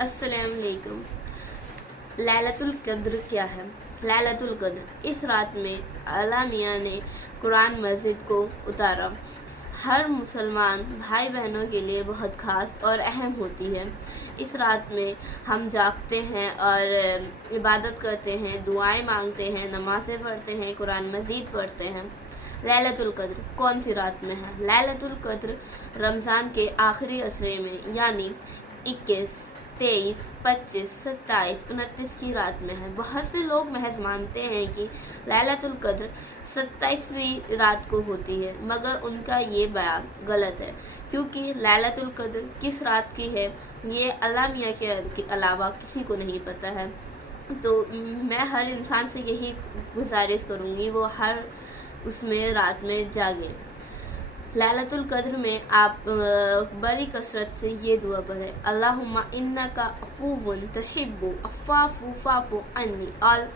अस्सलाम वालेकुम। लैलतुल क़द्र क्या है? लैलतुल क़द्र, इस रात में अल्लाह मियाँ ने कुरान मस्जिद को उतारा। हर मुसलमान भाई बहनों के लिए बहुत ख़ास और अहम होती है। इस रात में हम जागते हैं और इबादत करते हैं, दुआएं मांगते हैं, नमाज़ें पढ़ते हैं, कुरान मजीद पढ़ते हैं। लैलतुल क़द्र कौन सी रात में है? लैलतुल क़द्र रमज़ान के आखिरी असरे में यानी 21, 23, 25, 27, 29 की रात में है। बहुत से लोग महज मानते हैं कि लैलतुल क़द्र 27वीं रात को होती है, मगर उनका ये बयान गलत है, क्योंकि लैलतुल क़द्र किस रात की है ये अल्लाह मियाँ के अलावा किसी को नहीं पता है। तो मैं हर इंसान से यही गुजारिश करूँगी वो हर उसमें रात में जागे। लैलतुल क़द्र में आप बड़ी कसरत से ये दुआ पढ़ें, अल्लाहुम्मा इन्नका अफ़ूवुन तुहिब्बु अफ़्फ़ाफ़ु फ़ाफ़ु अन्नी। और